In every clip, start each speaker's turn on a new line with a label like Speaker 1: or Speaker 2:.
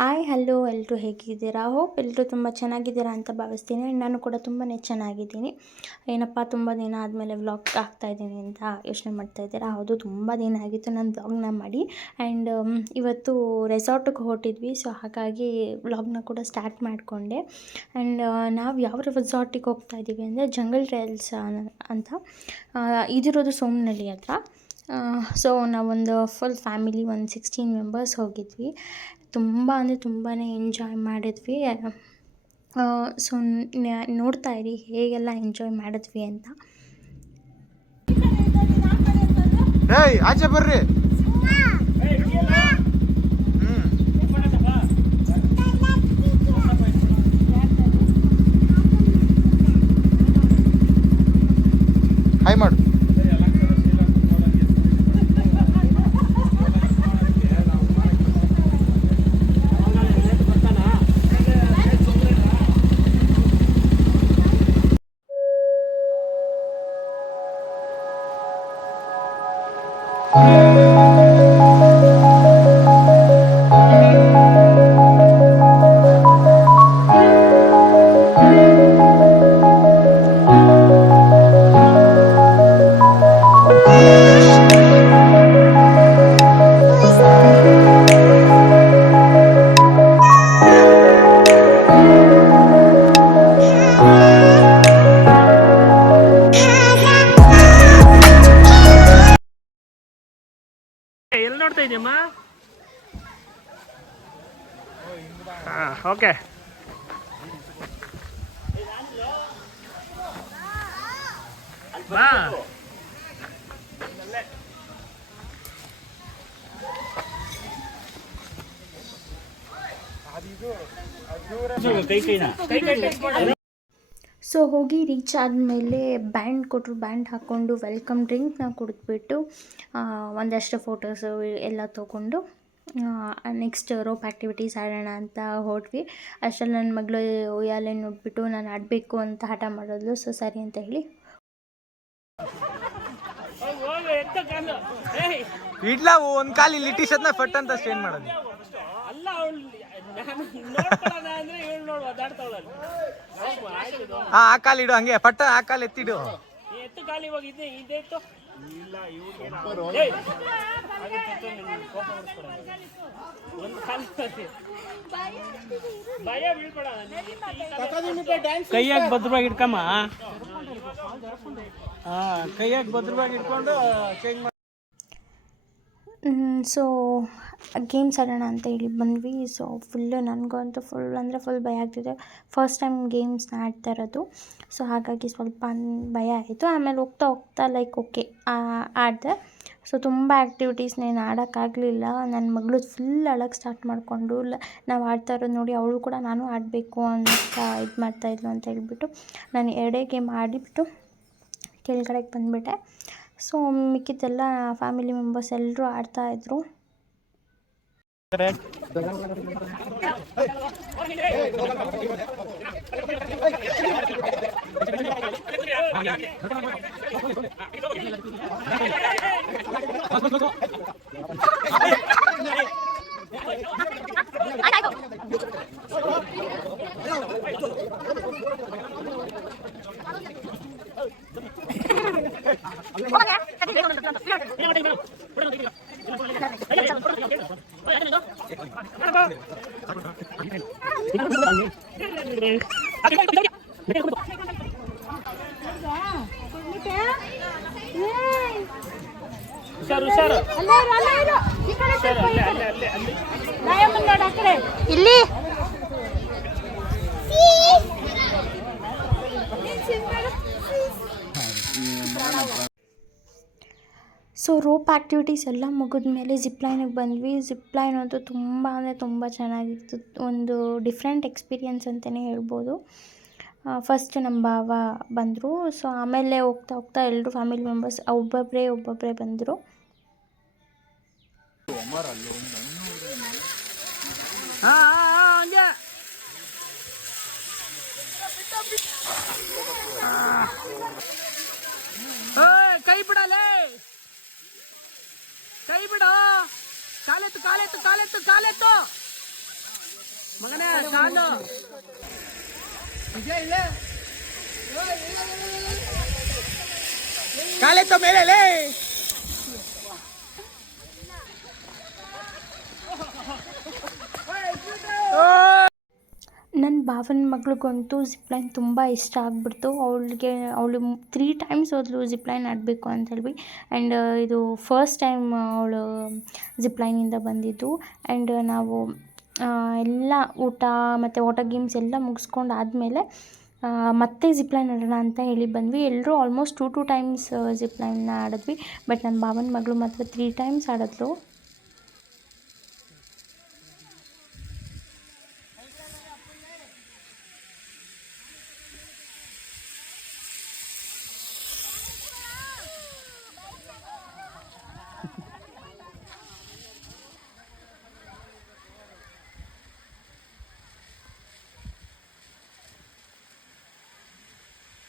Speaker 1: Hi hello ಎಲ್ಲರೂ ಹೇಗಿದ್ದೀರಾ? Hope ಎಲ್ಲರೂ ತುಂಬ ಚೆನ್ನಾಗಿದ್ದೀರಾ ಅಂತ ಭಾವಿಸ್ತೀನಿ. ನಾನು ಕೂಡ ತುಂಬಾ ಚೆನ್ನಾಗಿದ್ದೀನಿ. ಏನಪ್ಪ, ತುಂಬ ದಿನ ಆದಮೇಲೆ ವ್ಲಾಗ್ ಹಾಕ್ತಾಯಿದ್ದೀನಿ ಅಂತ ಯೋಚನೆ ಮಾಡ್ತಾ ಇದ್ದೀರಾ? ಹೌದು, ತುಂಬ ದಿನ ಆಗಿತ್ತು ನಾನು ವ್ಲಾಗ್ನ ಮಾಡಿ. ಆ್ಯಂಡ್ ಇವತ್ತು ರೆಸಾರ್ಟಿಗೆ ಹೊರಟಿದ್ವಿ ಸೊ ಹಾಗಾಗಿ ವ್ಲಾಗ್ನ ಕೂಡ ಸ್ಟಾರ್ಟ್ ಮಾಡಿಕೊಂಡೆ. ಆ್ಯಂಡ್ ನಾವು ಯಾವ ರೆಸಾರ್ಟಿಗೆ ಹೋಗ್ತಾ ಇದ್ದೀವಿ ಅಂದರೆ ಜಂಗಲ್ ಟ್ರೈಲ್ಸ್ ಅಂತ. ಇದಿರೋದು ಸೋಮ್ನಳ್ಳಿ ಹತ್ರ. ಸೊ ನಾವೊಂದು ಫುಲ್ ಫ್ಯಾಮಿಲಿ ಒಂದು ಸಿಕ್ಸ್ಟೀನ್ ಮೆಂಬರ್ಸ್ ಹೋಗಿದ್ವಿ. ತುಂಬ ಅಂದರೆ ತುಂಬಾ ಎಂಜಾಯ್ ಮಾಡಿದ್ವಿ ಸೊ ನೋಡ್ತಾ ಇರಿ ಹೇಗೆಲ್ಲ ಎಂಜಾಯ್ ಮಾಡಿದ್ವಿ ಅಂತ.
Speaker 2: ಏಯ್ ಆಚೆ ಬರ್ರಿ. ಹ್ಮ್. ಹಾಯ್ ಮಾಡು
Speaker 3: ಎಲ್ಲಿ ಓಕೆ ಬಾ
Speaker 1: ಸೊ ಹೋಗಿ ರೀಚ್ ಆದಮೇಲೆ ಬ್ಯಾಂಡ್ ಕೊಟ್ಟರು ಬ್ಯಾಂಡ್ ಹಾಕ್ಕೊಂಡು ವೆಲ್ಕಮ್ ಡ್ರಿಂಕ್ನ ಕುಡಿದ್ಬಿಟ್ಟು ಒಂದಷ್ಟು ಫೋಟೋಸು ಎಲ್ಲ ತೊಗೊಂಡು ನೆಕ್ಸ್ಟ್ ರೋಪ್ ಆ್ಯಕ್ಟಿವಿಟೀಸ್ ಆಡೋಣ ಅಂತ ಹೊರಟ್ವಿ ಅಷ್ಟರಲ್ಲಿ ನನ್ನ ಮಗಳು ಉಯ್ಯಾಲೆ ನೋಡಿಬಿಟ್ಟು ನಾನು ಆಡಬೇಕು ಅಂತ ಹಠ ಮಾಡಿದ್ಲು. ಸೊ ಸರಿ ಅಂತ ಹೇಳಿ.
Speaker 2: ಇಡ್ಲಾ ಒಂದ್ ಕಾಲ್ ಇಲ್ಲಿ ಇಟ್ಟಿಸದ್ನ ಫಟ್ ಅಂತ ಚೇಂಜ್ ಮಾಡೋದು.
Speaker 3: ಅಲ್ಲ
Speaker 2: ಆ ಕಾಲ್ ಇಡು ಹಂಗೆ ಪಟ್ಟ ಆ ಕಾಲ್ ಎತ್ತಿಡು.
Speaker 3: ಎತ್ತು ಕಾಲು ಇವಾಗ ಇದೆ ಇದೆ ಕೋಪ ಬರ್ಸ್ಕೊಡ ಒಂದು ಕಾಲು ಭಯ ಬೀಳ್ಬೇಡ. ಕೈಯಾಗ ಭದ್ರವಾಗಿ ಇಟ್ಕಮ್ಮ. ಹಾ ಕೈಯಾಗ ಭದ್ರವಾಗಿ ಇಟ್ಕೊಂಡು ಚೇಂಜ್
Speaker 1: ಸೊ ಗೇಮ್ಸ್ ಆಡೋಣ ಅಂತ ಹೇಳಿ ಬಂದ್ವಿ. ಸೊ ಫುಲ್ಲು ನನಗಂತೂ ಫುಲ್ ಅಂದರೆ ಫುಲ್ ಭಯ ಆಗ್ತಿದೆ. ಫಸ್ಟ್ ಟೈಮ್ ಗೇಮ್ಸ್ನ ಆಡ್ತಾ ಇರೋದು. ಸೊ ಹಾಗಾಗಿ ಸ್ವಲ್ಪ ಭಯ ಆಯಿತು. ಆಮೇಲೆ ಹೋಗ್ತಾ ಹೋಗ್ತಾ ಲೈಕ್ ಓಕೆ ಆಡಿದೆ. ಸೊ ತುಂಬ ಆ್ಯಕ್ಟಿವಿಟೀಸ್ನೇನು ಆಡೋಕ್ಕಾಗಲಿಲ್ಲ ನನ್ನ ಮಗಳು ಫುಲ್ ಅಳಕ್ಕೆ ಸ್ಟಾರ್ಟ್ ಮಾಡಿಕೊಂಡು, ಲ, ನಾವು ಆಡ್ತಾ ಇರೋದು ನೋಡಿ, ಅವಳು ಕೂಡ ನಾನು ಆಡಬೇಕು ಅಂತ ಇದು ಮಾಡ್ತಾಯಿದ್ಲು ಅಂತ ಹೇಳ್ಬಿಟ್ಟು, ನಾನು ಎರಡೇ ಗೇಮ್ ಆಡಿಬಿಟ್ಟು, ಕೆಳಗಡೆಗೆ ಬಂದುಬಿಟ್ಟೆ. ಸೊ ಮಿಕ್ಕಿದ್ದೆಲ್ಲ ಫ್ಯಾಮಿಲಿ ಮೆಂಬರ್ಸ್ ಎಲ್ಲರೂ ಆಡ್ತಾಯಿದ್ರು
Speaker 3: ಅಲ್ಲೇ
Speaker 1: ಇಲ್ಲಿ. ಸೊ ರೋಪ್ ಆ್ಯಕ್ಟಿವಿಟೀಸ್ ಎಲ್ಲ ಮುಗಿದ ಮೇಲೆ ಜಿಪ್ಲೈನಿಗೆ ಬಂದ್ವಿ. ಜಿಪ್ಲೈನ್ ಅಂತೂ ತುಂಬ ಅಂದರೆ ತುಂಬ ಚೆನ್ನಾಗಿತ್ತು. ಒಂದು ಡಿಫ್ರೆಂಟ್ ಎಕ್ಸ್ಪೀರಿಯನ್ಸ್ ಅಂತಲೇ ಹೇಳ್ಬೋದು. ಫಸ್ಟ್ ನಮ್ಮ ಭಾವ ಬಂದರು. ಸೊ ಆಮೇಲೆ ಹೋಗ್ತಾ ಹೋಗ್ತಾ ಎಲ್ಲರೂ ಫ್ಯಾಮಿಲಿ ಮೆಂಬರ್ಸ್ ಒಬ್ಬೊಬ್ಬರೇ ಒಬ್ಬೊಬ್ಬರೇ ಬಂದರು.
Speaker 3: ಹಾ ಹಂಗೆ. ಕೈ ಬಿಡಲೇ. ಕೈ ಬಿಡ. ಕಾಲೆತ್ತು ಕಾಲೆತ್ತು ಕಾಲೆತ್ತು ಕಾಲೆತ್ತು.
Speaker 2: ಕಾಲೆತ್ತ ಮೇಲೆ
Speaker 1: ನನ್ನ ಭಾವನ ಮಗಳಿಗಂತೂ ಜಿಪ್ಲೈನ್ ತುಂಬ ಇಷ್ಟ ಆಗ್ಬಿಡ್ತು. ಅವಳಿಗೆ ಅವಳು ತ್ರೀ ಟೈಮ್ಸ್ ಹೋದ್ಲು ಜಿಪ್ಲೈನ್ ಆಡಬೇಕು ಅಂತ ಹೇಳಿ ಆ್ಯಂಡ್ ಇದು ಫಸ್ಟ್ ಟೈಮ್ ಅವಳು ಜಿಪ್ಲೈನಿಂದ ಬಂದಿದ್ದು. ಆ್ಯಂಡ್ ನಾವು ಆ, ಎಲ್ಲ ಊಟ ಮತ್ತು ವಾಟರ್ ಗೇಮ್ಸ್ ಎಲ್ಲ ಮುಗಿಸ್ಕೊಂಡು ಆದಮೇಲೆ ಮತ್ತೆ ಜಿಪ್ಲೈನ್ ಆಡೋಣ ಅಂತ ಹೇಳಿ ಬಂದ್ವಿ. ಎಲ್ಲರೂ ಆಲ್ಮೋಸ್ಟ್ ಟೂ ಟೂ ಟೈಮ್ಸ್ ಜಿಪ್ಲೈನ್ನ ಆಡಿದ್ವಿ. ಬಟ್ ನನ್ನ ಭಾವನ ಮಗಳು ಮಾತ್ರ ತ್ರೀ ಟೈಮ್ಸ್ ಆಡಿದ್ಲು.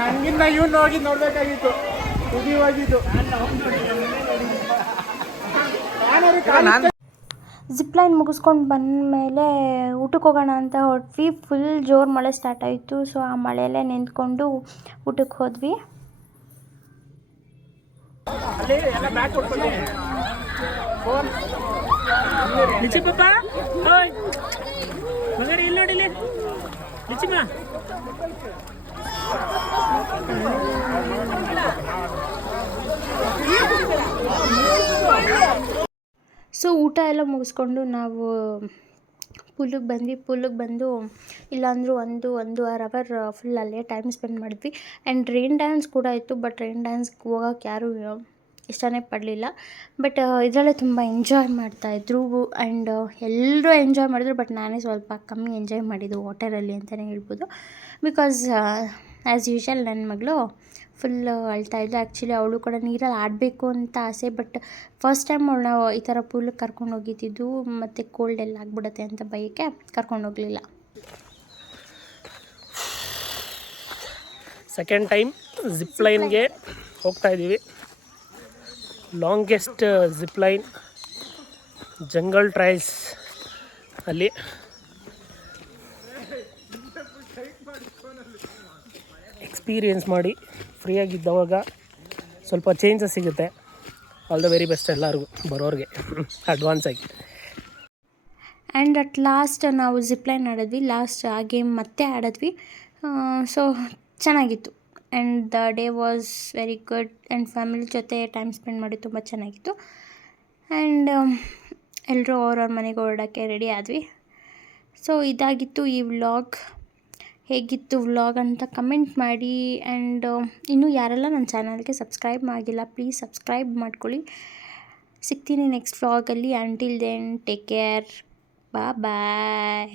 Speaker 2: ನಂಗಿಂದ ಇವ್ನು ಹೋಗಿ ನೋಡ್ಬೇಕಾಗಿತ್ತು. ತುದಿ ಹೋಗಿದ್ದು.
Speaker 1: ಜಿಪ್ಲೈನ್ ಮುಗಿಸ್ಕೊಂಡು ಬಂದಮೇಲೆ ಊಟಕ್ಕೆ ಹೋಗೋಣ ಅಂತ ಹೊರಟ್ವಿ. ಫುಲ್ ಜೋರು ಮಳೆ ಸ್ಟಾರ್ಟ್ ಆಯಿತು. ಸೊ ಆ ಮಳೆಯಲ್ಲೇ ನಿಂತ್ಕೊಂಡು ಊಟಕ್ಕೆ ಹೋದ್ವಿ
Speaker 3: ಅಲ್ಲಿ ಎಲ್ಲ ಬ್ಯಾಗ್ ಕೊಟ್ಕೊಂಡು ಲಿಚಿ ಪಾಪ ಓಯ್ ಮಗರಿ ಇಲ್ಲಿ ನೋಡಿ ಇಲ್ಲಿ ಲಿಚಿ ಬಾ
Speaker 1: ಸೊ ಊಟ ಎಲ್ಲ ಮುಗಿಸ್ಕೊಂಡು ನಾವು ಪೂಲಿಗೆ ಬಂದ್ವಿ. ಪೂಲಿಗೆ ಬಂದು ಇಲ್ಲಾಂದ್ರೂ ಒಂದು, ಒಂದೂವರೆ ಅವರ್ ಫುಲ್ ಅಲ್ಲೇ ಟೈಮ್ ಸ್ಪೆಂಡ್ ಮಾಡಿದ್ವಿ. ಆ್ಯಂಡ್ ರೈನ್ ಡ್ಯಾನ್ಸ್ ಕೂಡ ಇತ್ತು ಬಟ್ ರೈನ್ ಡ್ಯಾನ್ಸ್ಗೆ ಹೋಗೋಕ್ಕೆ ಯಾರೂ ಇಷ್ಟನೇ ಪಡಲಿಲ್ಲ. ಬಟ್ ಇದರಲ್ಲೇ ತುಂಬ ಎಂಜಾಯ್ ಮಾಡ್ತಾಯಿದ್ರು ಆ್ಯಂಡ್ ಎಲ್ಲರೂ ಎಂಜಾಯ್ ಮಾಡಿದ್ರು. ಬಟ್ ನಾನೇ ಸ್ವಲ್ಪ ಕಮ್ಮಿ ಎಂಜಾಯ್ ಮಾಡಿದ್ದು ವಾಟರಲ್ಲಿ ಅಂತಲೇ ಹೇಳ್ಬೋದು. ಬಿಕಾಸ್ ಆ್ಯಸ್ ಯೂಶಲ್ ನನ್ನ ಮಗಳು ಫುಲ್ ಅಳ್ತಾ ಇದ್ಲು. ಆ್ಯಕ್ಚುಲಿ ಅವಳು ಕೂಡ ನೀರಲ್ಲಿ ಆಡಬೇಕು ಅಂತ ಆಸೆ. ಬಟ್ ಫಸ್ಟ್ ಟೈಮ್ ಅವಳನ್ನ ಈ ಥರ ಪೂಲಿಗೆ ಕರ್ಕೊಂಡು ಹೋಗಿದ್ದಿದ್ದು ಮತ್ತು ಕೋಲ್ಡ್ ಎಲ್ಲ ಆಗಿಬಿಡುತ್ತೆ ಅಂತ ಭಯಕ್ಕೆ ಕರ್ಕೊಂಡು ಹೋಗಲಿಲ್ಲ.
Speaker 3: ಸೆಕೆಂಡ್ ಟೈಮ್ ಜಿಪ್ ಲೈನ್ಗೆ ಹೋಗ್ತಾ ಇದ್ದೀವಿ. Longest zip line jungle trails ಅಲ್ಲಿ. ಎಕ್ಸ್ಪೀರಿಯೆನ್ಸ್ ಮಾಡಿ ಫ್ರೀಯಾಗಿದ್ದವಾಗ ಸ್ವಲ್ಪ ಚೇಂಜಸ್ ಸಿಗುತ್ತೆ. ಆಲ್ ದ ವೆರಿ ಬೆಸ್ಟ್ ಎಲ್ಲರಿಗೂ, ಬರೋರಿಗೆ. ಅಡ್ವಾನ್ಸ್ ಆಗಿ.
Speaker 1: ಆ್ಯಂಡ್ ಅಟ್ ಲಾಸ್ಟ್ ನಾವು ಜಿಪ್ಲೈನ್ ಆಡಿದ್ವಿ ಲಾಸ್ಟ್ ಆ ಗೇಮ್ ಮತ್ತೆ ಆಡಿದ್ವಿ. ಸೊ ಚೆನ್ನಾಗಿತ್ತು. And the day was very good and family ಜೊತೆ ಟೈಮ್ ಸ್ಪೆಂಡ್ ಮಾಡಿ ತುಂಬ ಚೆನ್ನಾಗಿತ್ತು. ಆ್ಯಂಡ್ ಎಲ್ಲರೂ ಅವ್ರವ್ರ ಮನೆಗೆ ಹೊರಡೋಕ್ಕೆ ರೆಡಿ ಆದ್ವಿ. ಸೊ ಇದಾಗಿತ್ತು ಈ ವ್ಲಾಗ್ ಹೇಗಿತ್ತು ವ್ಲಾಗ್ ಅಂತ ಕಮೆಂಟ್ ಮಾಡಿ ಆ್ಯಂಡ್ ಇನ್ನೂ ಯಾರೆಲ್ಲ ನನ್ನ ಚಾನಲ್ಗೆ ಸಬ್ಸ್ಕ್ರೈಬ್ ಆಗಿಲ್ಲ ಪ್ಲೀಸ್ ಸಬ್ಸ್ಕ್ರೈಬ್ ಮಾಡ್ಕೊಳ್ಳಿ. ಸಿಗ್ತೀನಿ ನೆಕ್ಸ್ಟ್ ವ್ಲಾಗಲ್ಲಿ ಅಂಟಿಲ್ ದೆನ್ ಟೇಕ್ ಕೇರ್ ಬಾ ಬಾಯ್